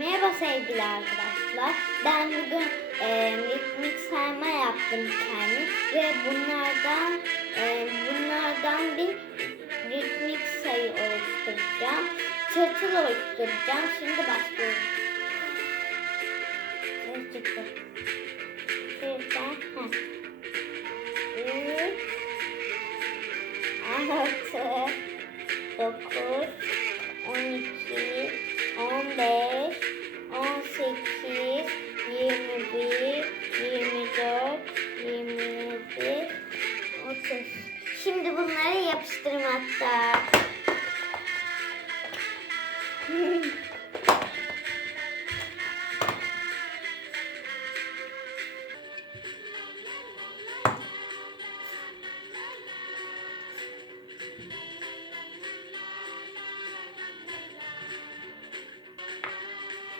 Merhaba sevgili arkadaşlar. Ben bugün e, ritmik sayma yaptım kendim ve bunlardan e, bunlardan bir ritmik sayı oluşturacağım. Tırtıl oluşturacağım. Şimdi başlıyorum.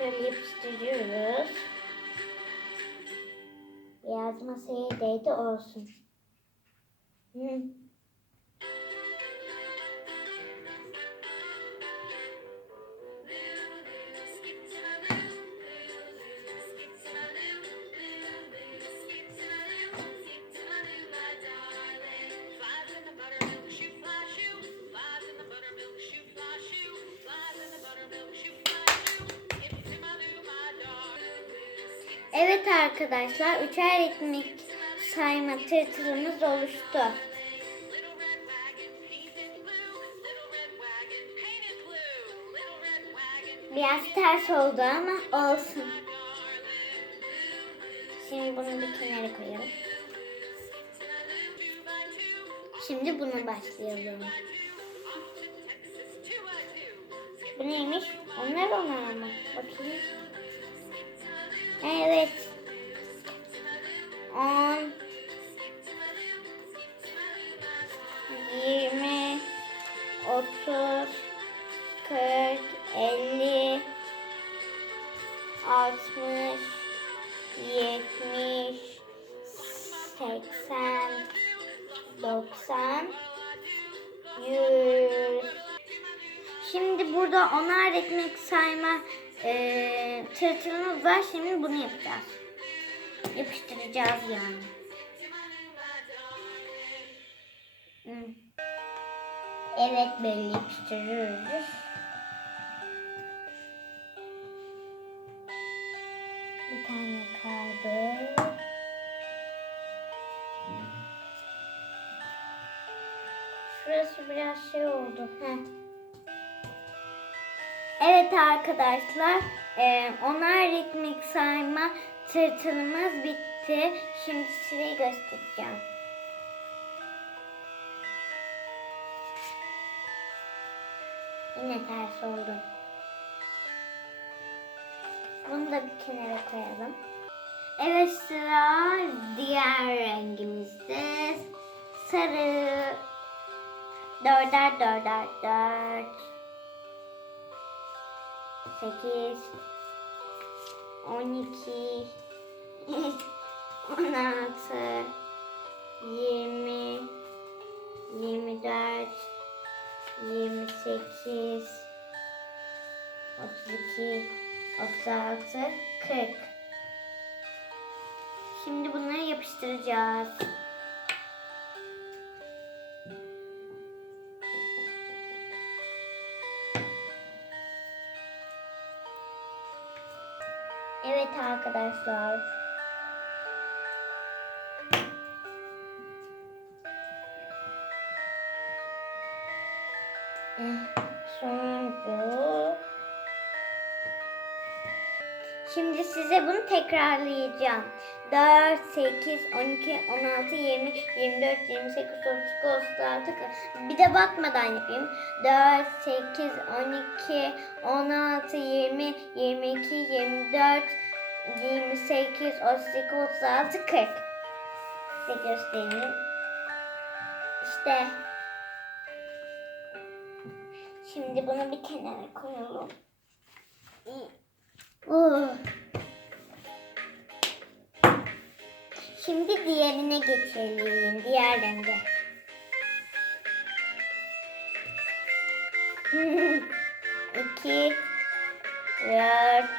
Şöyle yapıştırıyoruz. Beyaz masaya değdi olsun. Hı. Evet arkadaşlar, üçer ritmik sayma tırtılımız oluştu. Biraz ters oldu ama olsun. Şimdi bunu bir kenara koyalım. Şimdi buna başlayalım. Bu neymiş? Onlar onlar mı? Bakayım. 60 70 80 90 100 Şimdi burada onar ekmek sayma e, tırtılımız var. Şimdi bunu yapacağız. Yapıştıracağız yani. Evet böyle yapıştırıyoruz. Tane kaldı. Şurası biraz şey oldu. Heh. Evet arkadaşlar, e, onar ritmik sayma tırtılımız bitti. Şimdi size göstereceğim. Yine ters oldu. Bunu da bir kenara koyalım. Evet sıra diğer rengimizde. Sarı. Dörder dörder dört. 8 12 16 20 24 28 32 36 40 Şimdi bunları yapıştıracağız. Evet arkadaşlar. Eh, Şimdi size bunu tekrarlayacağım. 4, 8, 12, 16, 20, 24, 28, 32, 36, 40. Bir de bakmadan yapayım. 4, 8, 12, 16, 20, 22, 24, 28, 38, 36, 40. Size göstereyim. İşte. Şimdi bunu bir kenara koyalım. Şimdi diğerine geçelim. Diğer renge. iki, dört,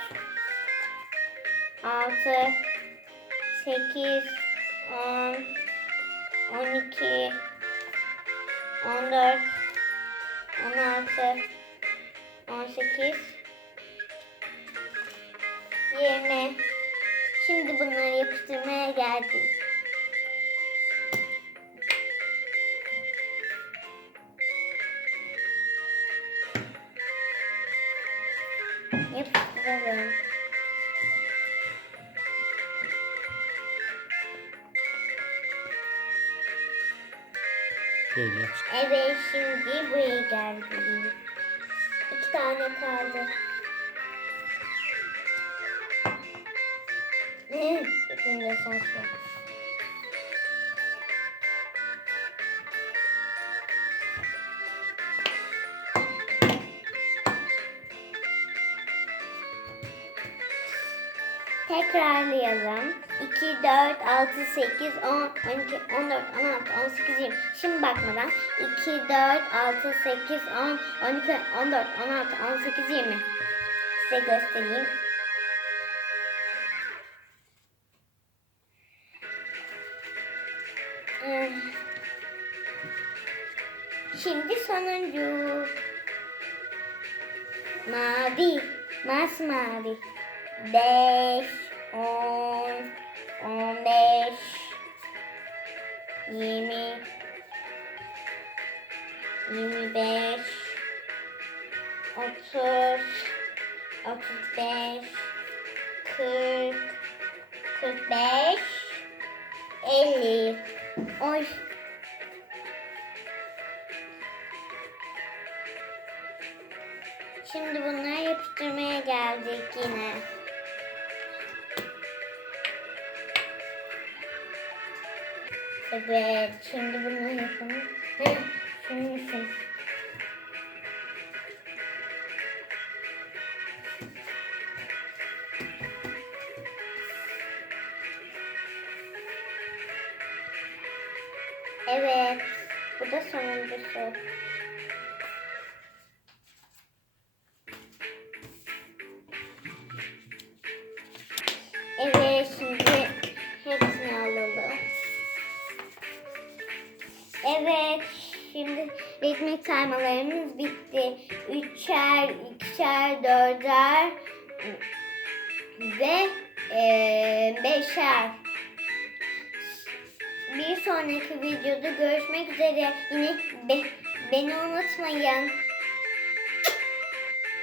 altı, sekiz, on, on iki, on dört, on altı, on sekiz, yirmi. Şimdi bunları yapıştırmaya geldim. Yapıştıralım. Böyle yapıştır. Evet şimdi buraya geldim. İki tane kaldı. Saç var. Tekrarlayalım. 2, 4, 6, 8, 10, 12, 14, 16, 18, 20. Şimdi bakmadan. 2, 4, 6, 8, 10, 12, 14, 16, 18, 20. Size göstereyim. Şimdi sonuncu. Mavi. Masmavi. Beş, on, on beş, yirmi, yirmi beş, otuz, otuz beş, kırk, kırk beş, elli. Oy. Şimdi bunları yapıştırmaya geldik yine. Evet, şimdi bunu yapalım. Heh, şunun da sonuncusu. Evet, şimdi hepsini alalım. Evet, şimdi ritmik saymalarımız bitti. Üçer, ikişer, dörder ve eee, beşer. Bir sonraki videoda görüşmek üzere. Yine be- beni unutmayın.